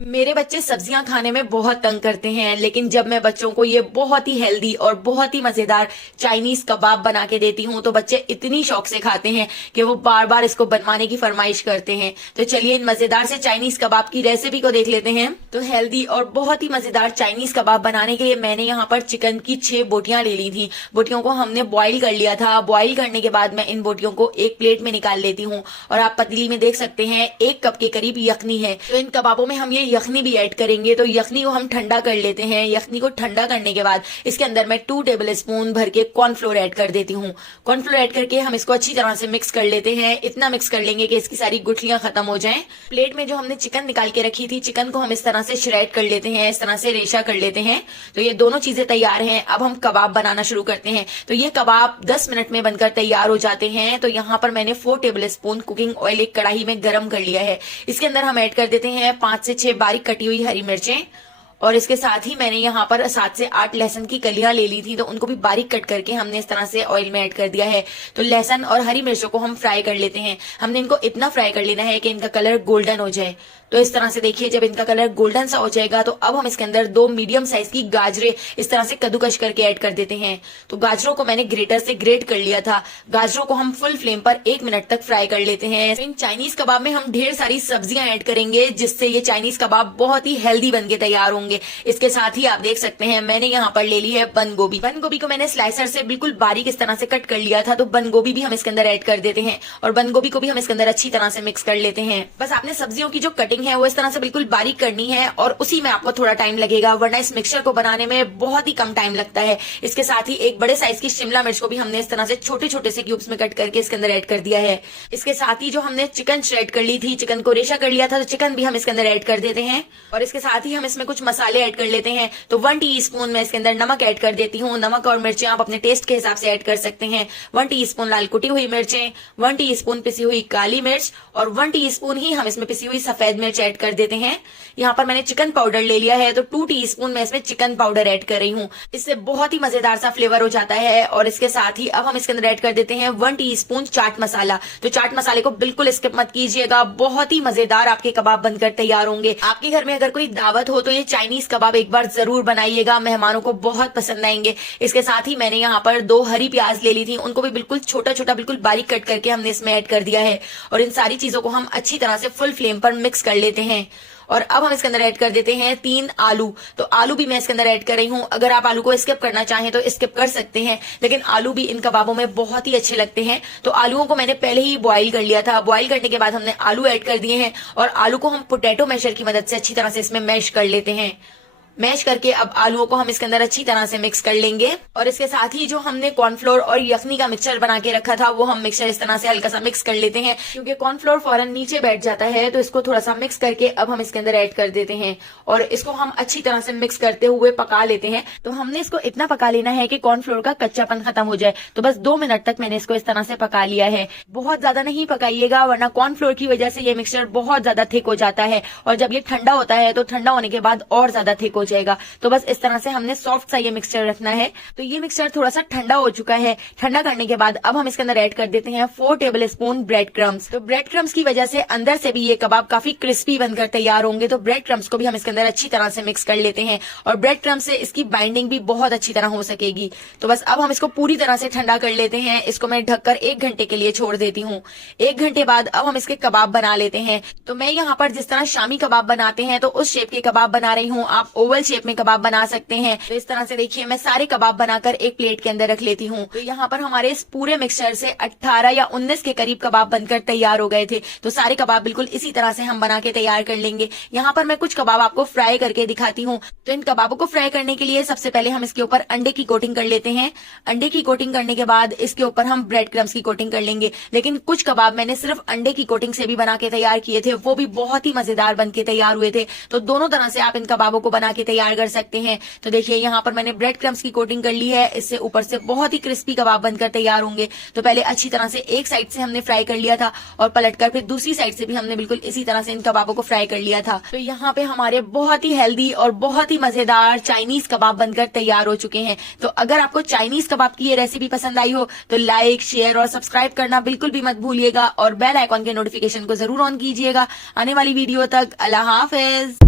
मेरे बच्चे सब्जियां खाने में बहुत तंग करते हैं, लेकिन जब मैं बच्चों को ये बहुत ही हेल्दी और बहुत ही मजेदार चाइनीज कबाब बना के देती हूँ तो बच्चे इतनी शौक से खाते हैं कि वो बार बार इसको बनवाने की फरमाइश करते हैं। तो चलिए इन मजेदार से चाइनीज कबाब की रेसिपी को देख लेते हैं। तो हेल्दी और बहुत ही मजेदार चाइनीज कबाब बनाने के लिए मैंने यहाँ पर चिकन की 6 बोटियां ले ली थी। बोटियों को हमने बॉईल कर लिया था। बॉईल करने के बाद मैं इन बोटियों को एक प्लेट में निकाल लेती हूँ और आप पतीली में देख सकते हैं 1 कप के करीब यखनी है। तो इन कबाबों में हम ये यखनी भी ऐड करेंगे। तो यखनी को हम ठंडा कर लेते हैं। यखनी को ठंडा करने के बाद इसके अंदर मैं 2 टेबल स्पून भर के कॉर्नफ्लोर ऐड कर देती हूँ। कॉर्नफ्लोर ऐड करके हम इसको अच्छी तरह से मिक्स कर लेते हैं। इतना मिक्स कर लेंगे कि इसकी सारी गुठलियां खत्म हो जाएं। प्लेट में जो हमने चिकन निकाल के रखी थी, चिकन को हम इस तरह से श्रेड कर लेते हैं, इस तरह से रेशा कर लेते हैं। तो ये दोनों चीजें तैयार हैं। अब हम कबाब बनाना शुरू करते हैं। तो ये कबाब 10 मिनट में बनकर तैयार हो जाते हैं। तो यहाँ पर मैंने 4 टेबल स्पून कुकिंग ऑयल एक कढ़ाई में गर्म कर लिया है। इसके अंदर हम ऐड कर देते हैं 5 से 6 बारीक कटी हुई हरी मिर्चें और इसके साथ ही मैंने यहाँ पर 7 से 8 लहसुन की कलियां ले ली थी। तो उनको भी बारीक कट करके हमने इस तरह से ऑयल में ऐड कर दिया है। तो लहसुन और हरी मिर्चों को हम फ्राई कर लेते हैं। हमने इनको इतना फ्राई कर लेना है कि इनका कलर गोल्डन हो जाए। तो इस तरह से देखिए, जब इनका कलर गोल्डन सा हो जाएगा तो अब हम इसके अंदर 2 मीडियम साइज की गाजरें इस तरह से कद्दूकश करके ऐड कर देते हैं। तो गाजरों को मैंने ग्रेटर से ग्रेट कर लिया था। गाजरों को हम फुल फ्लेम पर 1 मिनट तक फ्राई कर लेते हैं। तो इन चाइनीज कबाब में हम ढेर सारी सब्जियां ऐड करेंगे, जिससे ये चाइनीज कबाब बहुत ही हेल्दी बनके तैयार होंगे। इसके साथ ही आप देख सकते हैं मैंने यहाँ पर ले ली है बंद गोभी। बंद गोभी को मैंने स्लाइसर से बिल्कुल बारीक इस तरह से कट कर लिया था। तो बंद गोभी भी हम इसके अंदर ऐड कर देते हैं और बंद गोभी को भी हम इसके अंदर अच्छी तरह से मिक्स कर लेते हैं। बस आपने सब्जियों की जो कटिंग है वो इस तरह से बिल्कुल बारीक करनी है और उसी में आपको थोड़ा टाइम लगेगा, वरना इस मिक्सचर को बनाने में बहुत ही कम टाइम लगता है। इसके साथ ही एक बड़े साइज की शिमला मिर्च को भी हमने इस तरह से छोटे छोटे से क्यूब्स में कट करके इसके अंदर ऐड कर दिया है। इसके साथ ही जो हमने चिकन श्रेड कर ली थी, चिकन को रेशा कर लिया था, तो चिकन भी हम इसके अंदर ऐड कर देते हैं। और इसके साथ ही हम इसमें कुछ मसाले ऐड कर लेते हैं। तो 1 टीस्पून मैं इसके अंदर नमक ऐड कर देती हूँ। नमक और मिर्चें आप अपने टेस्ट के हिसाब से ऐड कर सकते हैं। 1 टीस्पून लाल कुटी हुई मिर्चें, 1 टीस्पून पिसी हुई काली मिर्च और 1 टीस्पून ही हम इसमें पिसी हुई सफेद मिर्च ऐड कर देते हैं। यहाँ पर मैंने चिकन पाउडर ले लिया है, तो 2 टीस्पून मैं इसमें चिकन पाउडर ऐड कर रही हूँ। इससे बहुत ही मजेदार सा फ्लेवर हो जाता है। और इसके साथ ही अब हम इसके अंदर ऐड कर देते हैं 1 टीस्पून चाट मसाला। तो चाट मसाले को बिल्कुल स्किप मत कीजिएगा, बहुत ही मजेदार आपके कबाब बनकर तैयार होंगे। आपके घर में अगर कोई दावत हो तो ये चाइनीज कबाब एक बार जरूर बनाइएगा, मेहमानों को बहुत पसंद आएंगे। इसके साथ ही मैंने यहाँ पर 2 हरी प्याज ले ली थी, उनको भी बिल्कुल छोटा छोटा बिल्कुल बारीक कट करके हमने इसमें ऐड कर दिया है। और इन सारी चीजों को हम अच्छी तरह से फुल फ्लेम पर मिक्स कर लेते हैं। और अब हम इसके अंदर ऐड कर देते हैं 3 आलू। तो आलू भी मैं इसके अंदर ऐड कर रही हूँ। अगर आप आलू को स्किप करना चाहें तो स्किप कर सकते हैं, लेकिन आलू भी इन कबाबों में बहुत ही अच्छे लगते हैं। तो आलूओं को मैंने पहले ही बॉईल कर लिया था। बॉईल करने के बाद हमने आलू ऐड कर दिए हैं और आलू को हम पोटैटो मैशर की मदद से अच्छी तरह से इसमें मैश कर लेते हैं। मैश करके अब आलूओं को हम इसके अंदर अच्छी तरह से मिक्स कर लेंगे। और इसके साथ ही जो हमने कॉर्नफ्लोर और यखनी का मिक्सचर बना के रखा था वो हम मिक्सचर इस तरह से हल्का सा मिक्स कर लेते हैं, क्योंकि कॉर्नफ्लोर फौरन नीचे बैठ जाता है। तो इसको थोड़ा सा मिक्स करके अब हम इसके अंदर ऐड कर देते हैं और इसको हम अच्छी तरह से मिक्स करते हुए पका लेते हैं। तो हमने इसको इतना पका लेना है कि कॉर्नफ्लोर का कच्चापन खत्म हो जाए। तो बस 2 मिनट तक मैंने इसको इस तरह से पका लिया है। बहुत ज्यादा नहीं पकाइएगा, वरना कॉर्नफ्लोर की वजह से ये मिक्सचर बहुत ज्यादा थिक हो जाता है और जब ये ठंडा होता है तो ठंडा होने के बाद और ज्यादा थिक हो जाएगा। तो बस इस तरह से हमने सॉफ्ट सा ये मिक्सचर रखना है। तो ये मिक्सचर थोड़ा सा ठंडा हो चुका है। ठंडा करने के बाद अब हम इसके अंदर ऐड कर देते हैं 4 टेबल स्पून ब्रेड क्रम्स। तो ब्रेड क्रम्स की वजह से अंदर से भी ये कबाब काफी क्रिस्पी बनकर तैयार होंगे। तो ब्रेड क्रम्स को भी हम इसके अंदर अच्छी तरह से मिक्स कर लेते हैं और ब्रेड क्रम्स से इसकी बाइंडिंग भी बहुत अच्छी तरह हो सकेगी। तो बस अब हम इसको पूरी तरह से ठंडा कर लेते हैं। इसको मैं ढककर 1 घंटे के लिए छोड़ देती हूँ। 1 घंटे बाद अब हम इसके कबाब बना लेते हैं। तो मैं यहाँ पर जिस तरह शामी कबाब बनाते हैं तो उस शेप के कबाब बना रही हूँ। आप ओवल शेप में कबाब बना सकते हैं। तो इस तरह से देखिए मैं सारे कबाब बनाकर एक प्लेट के अंदर रख लेती हूँ। तो यहाँ पर हमारे इस पूरे मिक्सचर से 18 या 19 के करीब कबाब बनकर तैयार हो गए थे। तो सारे कबाब बिल्कुल इसी तरह से हम बना के तैयार कर लेंगे। यहाँ पर मैं कुछ कबाब आपको फ्राई करके दिखाती हूँ। तो इन कबाबों को फ्राई करने के लिए सबसे पहले हम इसके ऊपर अंडे की कोटिंग कर लेते हैं। अंडे की कोटिंग करने के बाद इसके ऊपर हम ब्रेड क्रम्स की कोटिंग कर लेंगे। लेकिन कुछ कबाब मैंने सिर्फ अंडे की कोटिंग से भी बना के तैयार किए थे, वो भी बहुत ही मजेदार बन के तैयार हुए थे। तो दोनों तरह से आप इन कबाबों को बना के तैयार कर सकते हैं। तो देखिए यहाँ पर मैंने ब्रेड क्रम्स की कोटिंग कर ली है। इससे ऊपर से बहुत ही क्रिस्पी कबाब बनकर तैयार होंगे। तो पहले अच्छी तरह से एक साइड से हमने फ्राई कर लिया था और पलटकर फिर दूसरी साइड से भी हमने बिल्कुल इसी तरह से इन कबाबों को फ्राई कर लिया था। तो यहाँ पे हमारे बहुत ही हेल्दी और बहुत ही मजेदार चाइनीज कबाब बनकर तैयार हो चुके हैं। तो अगर आपको चाइनीज कबाब की ये रेसिपी पसंद आई हो तो लाइक, शेयर और सब्सक्राइब करना बिल्कुल भी मत भूलिएगा और बेल आइकॉन के नोटिफिकेशन को जरूर ऑन कीजिएगा। आने वाली वीडियो तक अल्लाह हाफिज।